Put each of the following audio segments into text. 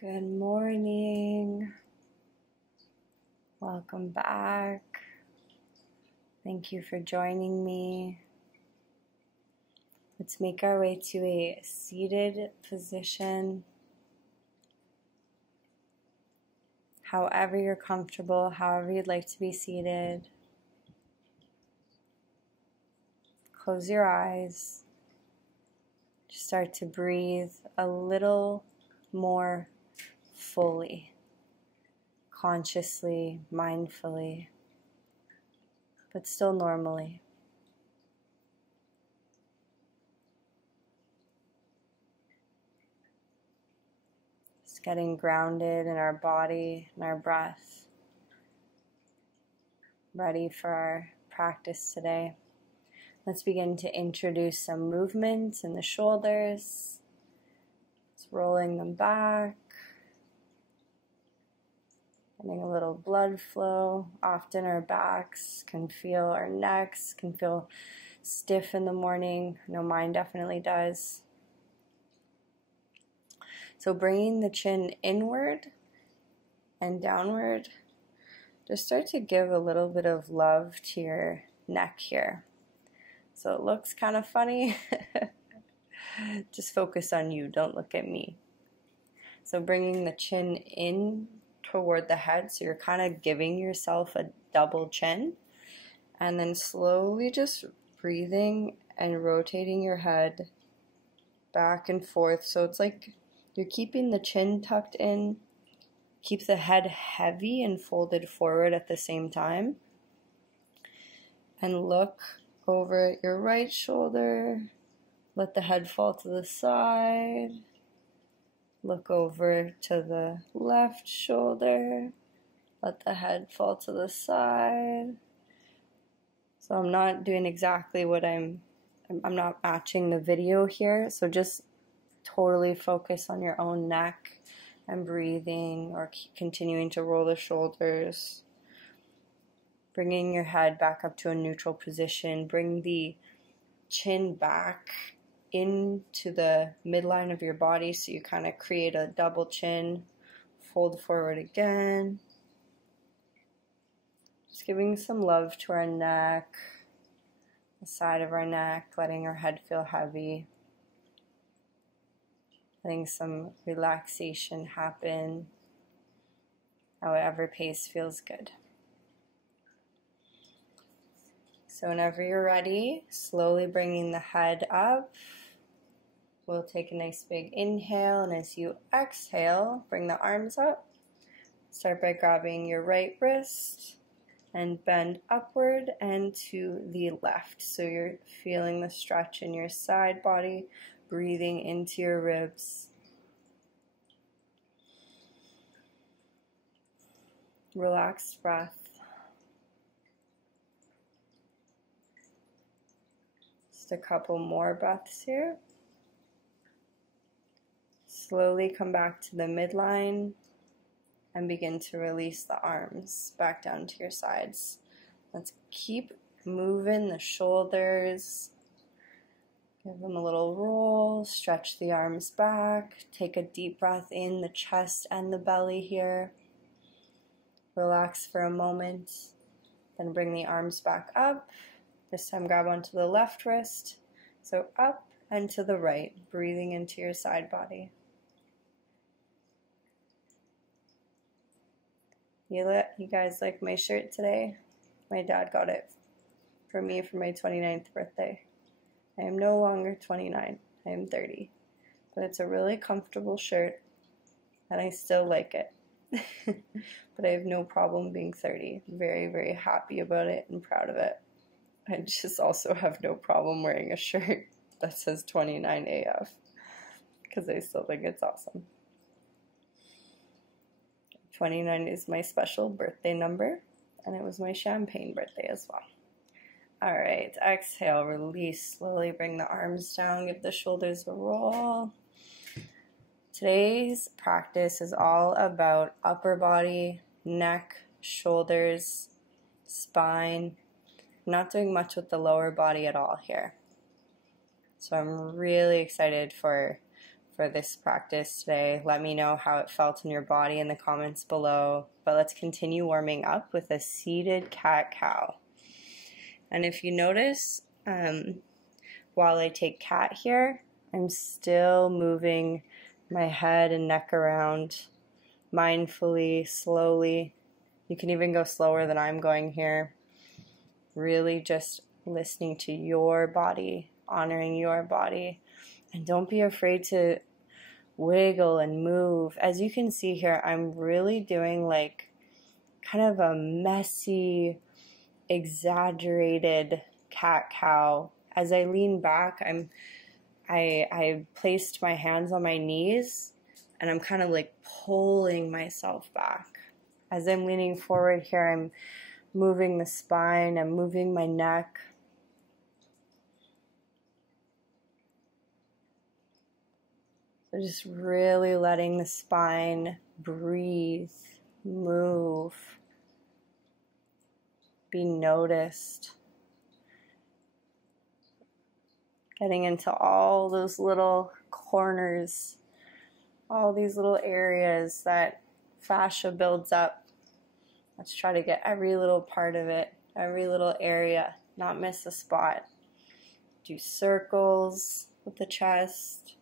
Good morning. Welcome back. Thank you for joining me. Let's make our way to a seated position. However you're comfortable, however you'd like to be seated. Close your eyes. Just start to breathe a little more fully, consciously, mindfully, but still normally. Just getting grounded in our body and our breath. Ready for our practice today. Let's begin to introduce some movement in the shoulders. Just rolling them back. Getting a little blood flow. Often our backs can feel, our necks can feel stiff in the morning. I know mine definitely does. So bringing the chin inward and downward, just start to give a little bit of love to your neck here. So it looks kind of funny. Just focus on you, don't look at me. So bringing the chin in toward the head, so you're kind of giving yourself a double chin, and then slowly just breathing and rotating your head back and forth. So it's like you're keeping the chin tucked in, keep the head heavy and folded forward at the same time, and look over at your right shoulder. Let the head fall to the side. Look over to the left shoulder. Let the head fall to the side. So I'm not doing exactly what I'm not matching the video here. So just totally focus on your own neck and breathing, or continuing to roll the shoulders. Bringing your head back up to a neutral position. Bring the chin back into the midline of your body, so you kind of create a double chin. Fold forward again. Just giving some love to our neck, the side of our neck, letting our head feel heavy. Letting some relaxation happen, however pace feels good. So whenever you're ready, slowly bringing the head up. We'll take a nice big inhale, and as you exhale, bring the arms up. Start by grabbing your right wrist and bend upward and to the left. So you're feeling the stretch in your side body, breathing into your ribs. Relaxed breath. Just a couple more breaths here. Slowly come back to the midline and begin to release the arms back down to your sides. Let's keep moving the shoulders. Give them a little roll. Stretch the arms back. Take a deep breath in the chest and the belly here. Relax for a moment. Then bring the arms back up. This time grab onto the left wrist. So up and to the right, breathing into your side body. You guys like my shirt today? My dad got it for me for my 29th birthday. I am no longer 29. I am 30. But it's a really comfortable shirt, and I still like it. But I have no problem being 30. Very, very happy about it and proud of it. I just also have no problem wearing a shirt that says 29 AF, because I still think it's awesome. 29 is my special birthday number, and it was my champagne birthday as well. All right, exhale, release, slowly bring the arms down, give the shoulders a roll. Today's practice is all about upper body, neck, shoulders, spine. I'm not doing much with the lower body at all here. So I'm really excited for for this practice today. Let me know how it felt in your body in the comments below. But let's continue warming up with a seated cat-cow. And if you notice, while I take cat here, I'm still moving my head and neck around mindfully, slowly. You can even go slower than I'm going here. Really just listening to your body, honoring your body. And don't be afraid to wiggle and move. As you can see here, I'm really doing like kind of a messy, exaggerated cat-cow. As I lean back, I placed my hands on my knees and I'm kind of like pulling myself back. As I'm leaning forward here, I'm moving the spine, I'm moving my neck. So just really letting the spine breathe, move, be noticed. Getting into all those little corners, all these little areas that fascia builds up. Let's try to get every little part of it, every little area, not miss a spot. Do circles with the chest,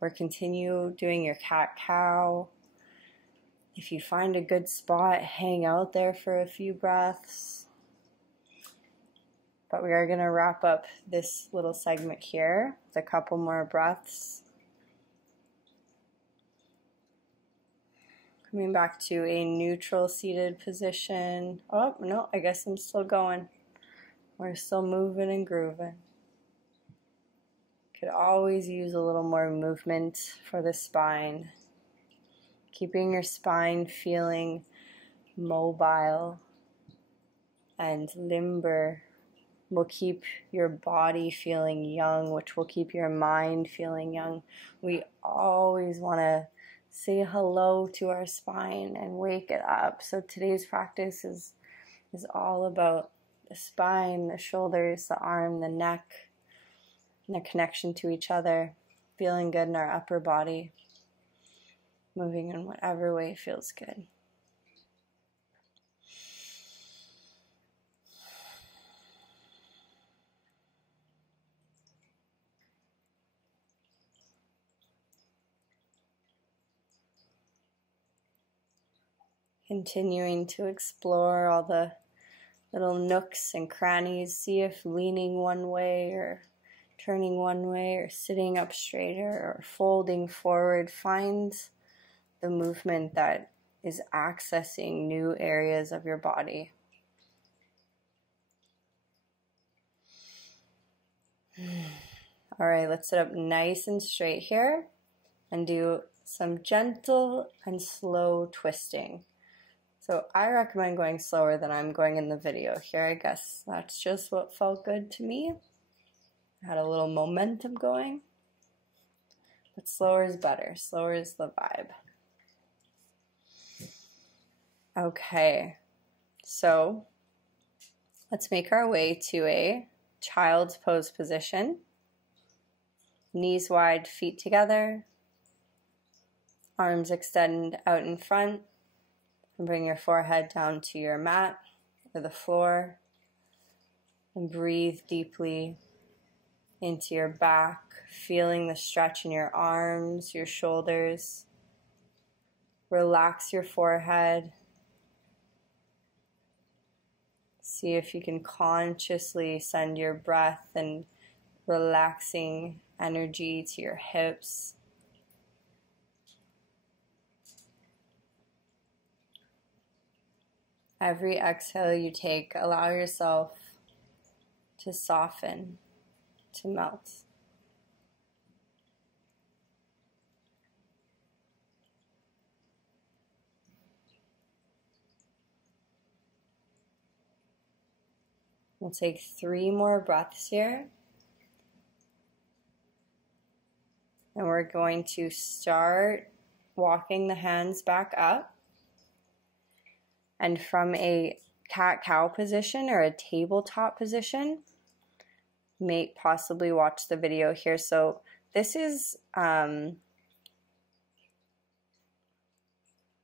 or continue doing your cat-cow. If you find a good spot, hang out there for a few breaths. But we are going to wrap up this little segment here with a couple more breaths. Coming back to a neutral seated position. Oh, no, I guess I'm still going. We're still moving and grooving. Could always use a little more movement for the spine. Keeping your spine feeling mobile and limber will keep your body feeling young, which will keep your mind feeling young. We always want to say hello to our spine and wake it up. So today's practice is all about the spine, the shoulders, the arm, the neck, and the connection to each other, feeling good in our upper body, moving in whatever way feels good. Continuing to explore all the little nooks and crannies. See if leaning one way or turning one way or sitting up straighter or folding forward. Find the movement that is accessing new areas of your body. All right, let's sit up nice and straight here and do some gentle and slow twisting. So I recommend going slower than I'm going in the video here. I guess that's just what felt good to me. I had a little momentum going, but slower is better. Slower is the vibe. Okay, so let's make our way to a child's pose position. Knees wide, feet together. Arms extend out in front. And bring your forehead down to your mat or the floor. And breathe deeply into your back, feeling the stretch in your arms, your shoulders. Relax your forehead. See if you can consciously send your breath and relaxing energy to your hips. Every exhale you take, allow yourself to soften, to melt. We'll take 3 more breaths here. And we're going to start walking the hands back up. And from a cat-cow position or a tabletop position, may possibly watch the video here. So this is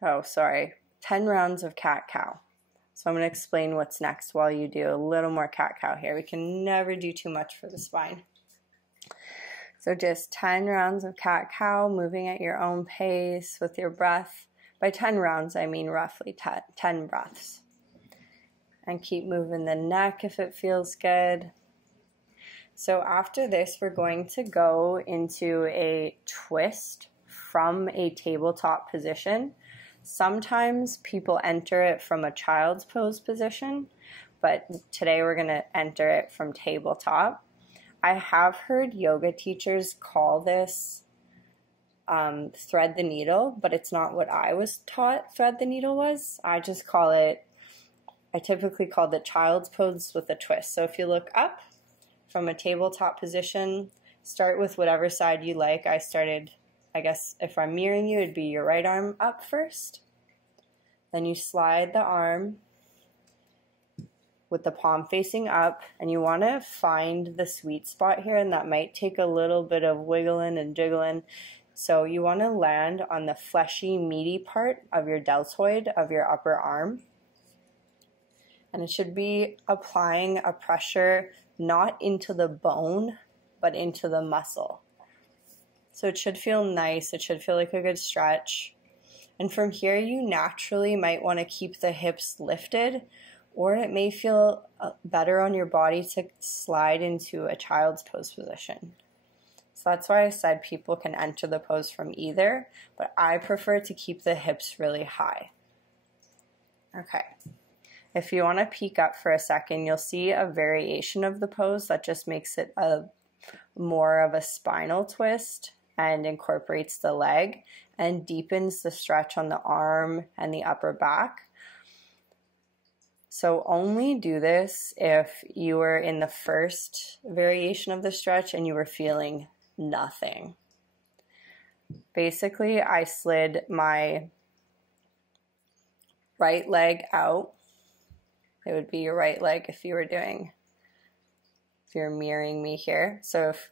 10 rounds of cat-cow. So I'm going to explain what's next while you do a little more cat-cow here. We can never do too much for the spine. So just 10 rounds of cat-cow, moving at your own pace with your breath. By 10 rounds, I mean roughly 10 breaths. And keep moving the neck if it feels good. So after this, we're going to go into a twist from a tabletop position. Sometimes people enter it from a child's pose position, but today we're going to enter it from tabletop. I have heard yoga teachers call this thread the needle, but it's not what I was taught thread the needle was. I typically call it child's pose with a twist. So if you look up from a tabletop position, start with whatever side you like. I guess if I'm mirroring you, it'd be your right arm up first. Then you slide the arm with the palm facing up, and you want to find the sweet spot here, and that might take a little bit of wiggling and jiggling. So you want to land on the fleshy, meaty part of your deltoid of your upper arm. And it should be applying a pressure not into the bone, but into the muscle. So it should feel nice. It should feel like a good stretch. And from here, you naturally might want to keep the hips lifted, or it may feel better on your body to slide into a child's pose position. So that's why I said people can enter the pose from either, but I prefer to keep the hips really high. Okay. If you want to peek up for a second, you'll see a variation of the pose that just makes it more of a spinal twist and incorporates the leg and deepens the stretch on the arm and the upper back. So only do this if you were in the first variation of the stretch and you were feeling nothing. Basically, I slid my right leg out. It would be your right leg if you're mirroring me here. So if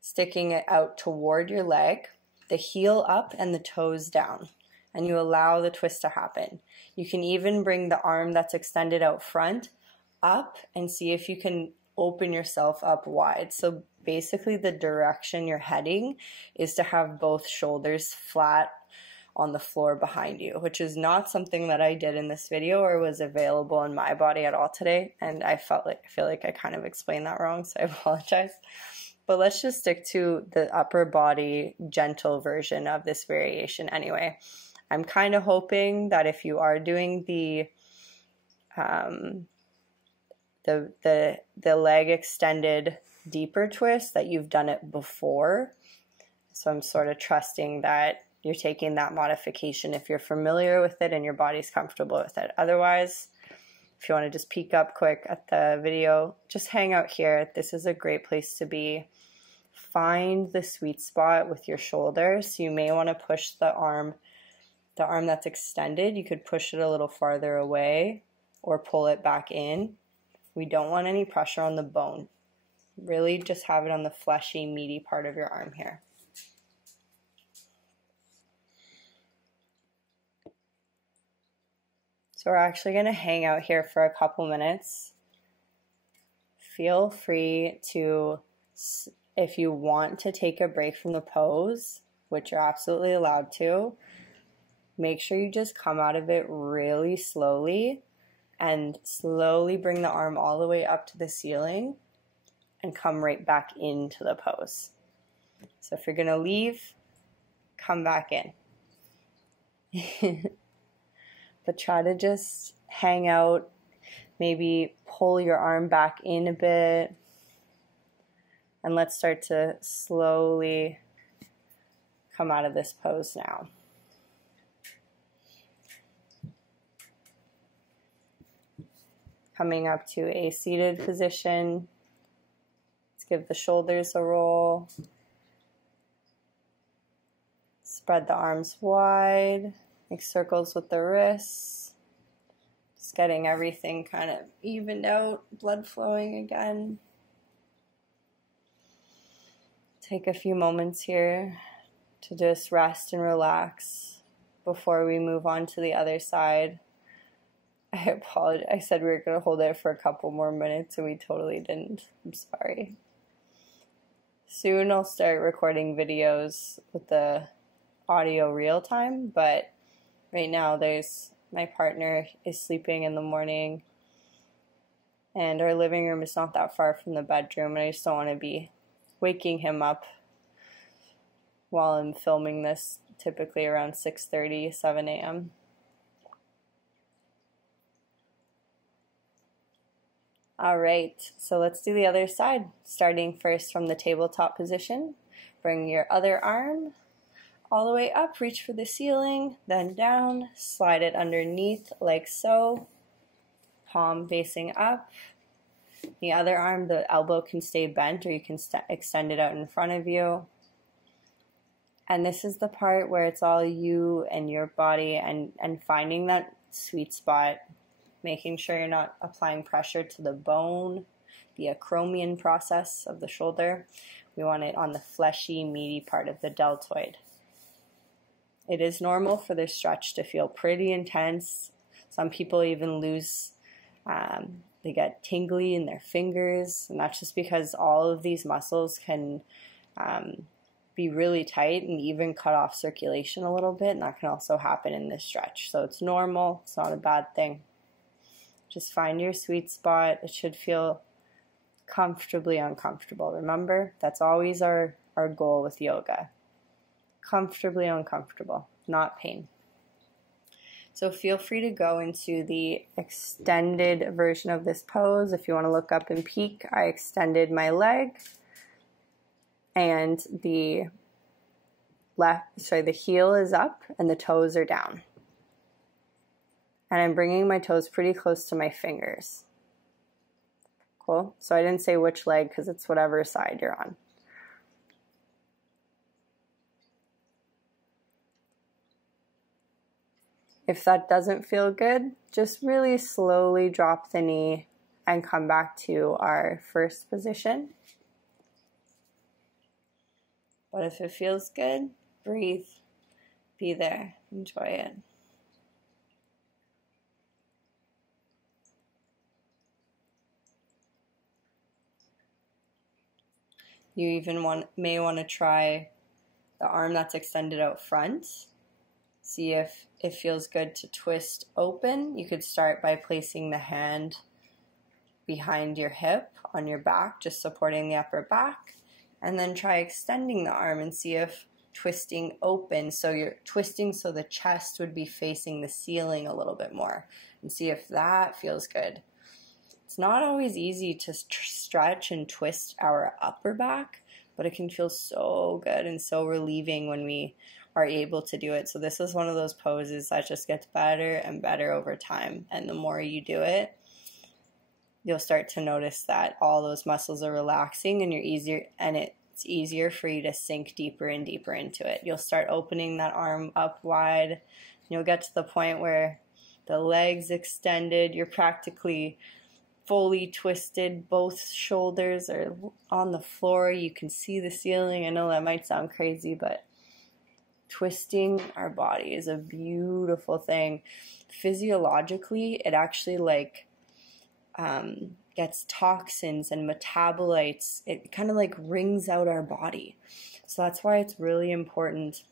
sticking it out toward your leg, the heel up and the toes down, and you allow the twist to happen. You can even bring the arm that's extended out front up and see if you can open yourself up wide. So basically the direction you're heading is to have both shoulders flat on the floor behind you, which is not something that I did in this video or was available in my body at all today. And I feel like I kind of explained that wrong, so I apologize. But let's just stick to the upper body gentle version of this variation anyway. I'm kind of hoping that if you are doing the leg extended deeper twist, that you've done it before. So I'm sort of trusting that you're taking that modification if you're familiar with it and your body's comfortable with it. Otherwise, if you want to just peek up quick at the video, just hang out here. This is a great place to be. Find the sweet spot with your shoulders. So you may want to push the arm that's extended. You could push it a little farther away or pull it back in. We don't want any pressure on the bone. Really just have it on the fleshy, meaty part of your arm here. So we're actually going to hang out here for a couple minutes. Feel free to, if you want to take a break from the pose, which you're absolutely allowed to, make sure you just come out of it really slowly and slowly bring the arm all the way up to the ceiling and come right back into the pose. So if you're going to leave, come back in. But try to just hang out, maybe pull your arm back in a bit, and let's start to slowly come out of this pose now. Coming up to a seated position. Let's give the shoulders a roll. Spread the arms wide. Make circles with the wrists. Just getting everything kind of evened out, blood flowing again. Take a few moments here to just rest and relax before we move on to the other side. I apologize. I said we were going to hold it for a couple more minutes and we totally didn't. I'm sorry. Soon I'll start recording videos with the audio real time, but right now my partner is sleeping in the morning and our living room is not that far from the bedroom, and I just don't want to be waking him up while I'm filming this, typically around 6:30, 7 a.m. All right, so let's do the other side. Starting first from the tabletop position. Bring your other arm all the way up, reach for the ceiling, then down, slide it underneath like so, palm facing up. The other arm, the elbow can stay bent or you can extend it out in front of you. And this is the part where it's all you and your body and finding that sweet spot, making sure you're not applying pressure to the bone, the acromion process of the shoulder. We want it on the fleshy, meaty part of the deltoid. It is normal for this stretch to feel pretty intense. Some people even lose, they get tingly in their fingers, and that's just because all of these muscles can be really tight and even cut off circulation a little bit, and that can also happen in this stretch. So it's normal, it's not a bad thing. Just find your sweet spot. It should feel comfortably uncomfortable. Remember, that's always our goal with yoga. Comfortably uncomfortable, not pain. So feel free to go into the extended version of this pose. If you want to look up and peek, I extended my leg and the heel is up and the toes are down. And I'm bringing my toes pretty close to my fingers. Cool. So I didn't say which leg because it's whatever side you're on. If that doesn't feel good, just really slowly drop the knee and come back to our first position. But if it feels good, breathe, be there, enjoy it. You even may want to try the arm that's extended out front. See if it feels good to twist open. You could start by placing the hand behind your hip on your back, just supporting the upper back. And then try extending the arm and see if twisting open, so you're twisting so the chest would be facing the ceiling a little bit more, and see if that feels good. It's not always easy to stretch and twist our upper back, but it can feel so good and so relieving when we are able to do it. So this is one of those poses that just gets better and better over time. And the more you do it, you'll start to notice that all those muscles are relaxing and it's easier for you to sink deeper and deeper into it. You'll start opening that arm up wide. You'll get to the point where the legs extended, you're practically fully twisted, both shoulders are on the floor, you can see the ceiling. I know that might sound crazy, but twisting our body is a beautiful thing. Physiologically, it actually gets toxins and metabolites. It kind of wrings out our body. So that's why it's really important.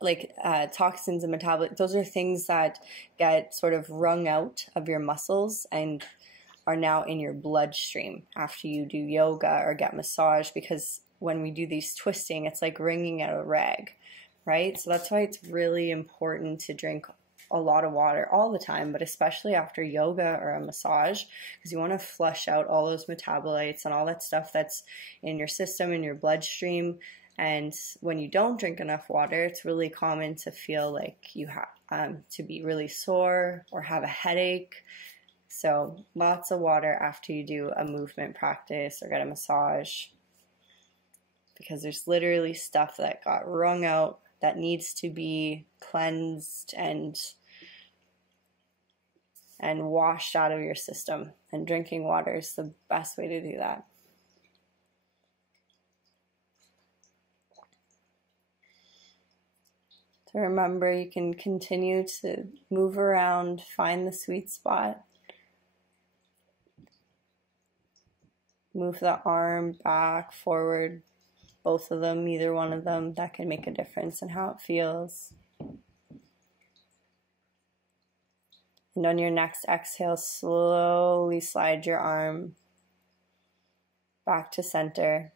Toxins and metabolites, those are things that get sort of wrung out of your muscles and are now in your bloodstream after you do yoga or get massage, because when we do these twisting, it's like wringing out a rag, right? So that's why it's really important to drink a lot of water all the time, but especially after yoga or a massage, because you want to flush out all those metabolites and all that stuff that's in your system, in your bloodstream. And when you don't drink enough water, it's really common to feel like you have to be really sore or have a headache. So lots of water after you do a movement practice or get a massage, because there's literally stuff that got wrung out that needs to be cleansed and washed out of your system. And drinking water is the best way to do that. To remember you can continue to move around, find the sweet spot. Move the arm back, forward, both of them, either one of them. That can make a difference in how it feels. And on your next exhale, slowly slide your arm back to center.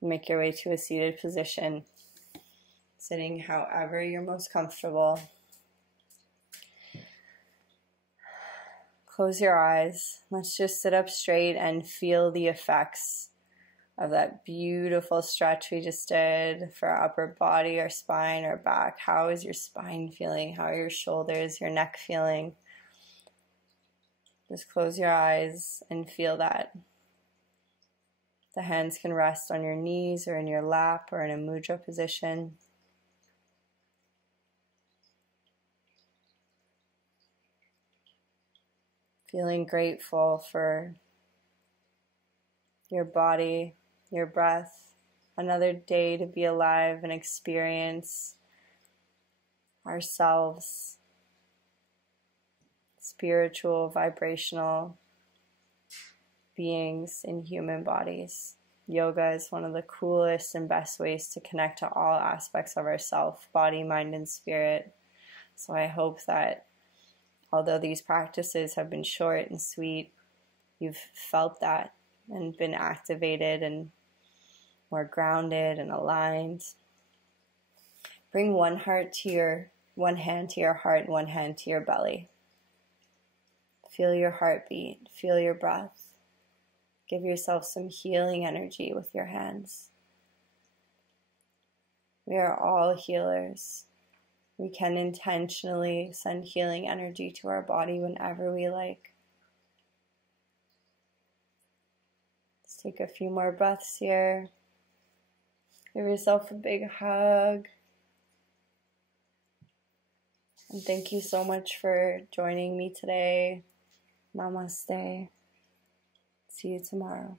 Make your way to a seated position, sitting however you're most comfortable. Close your eyes. Let's just sit up straight and feel the effects of that beautiful stretch we just did for our upper body, our spine, our back. How is your spine feeling? How are your shoulders, your neck feeling? Just close your eyes and feel that. The hands can rest on your knees or in your lap or in a mudra position. Feeling grateful for your body, your breath, another day to be alive and experience ourselves, spiritual, vibrational beings in human bodies. Yoga is one of the coolest and best ways to connect to all aspects of ourself, body, mind, and spirit. So I hope that although these practices have been short and sweet, you've felt that and been activated and more grounded and aligned. Bring one hand to your heart, one hand to your belly. Feel your heartbeat, feel your breath. Give yourself some healing energy with your hands. We are all healers. We can intentionally send healing energy to our body whenever we like. Let's take a few more breaths here. Give yourself a big hug. And thank you so much for joining me today. Namaste. See you tomorrow.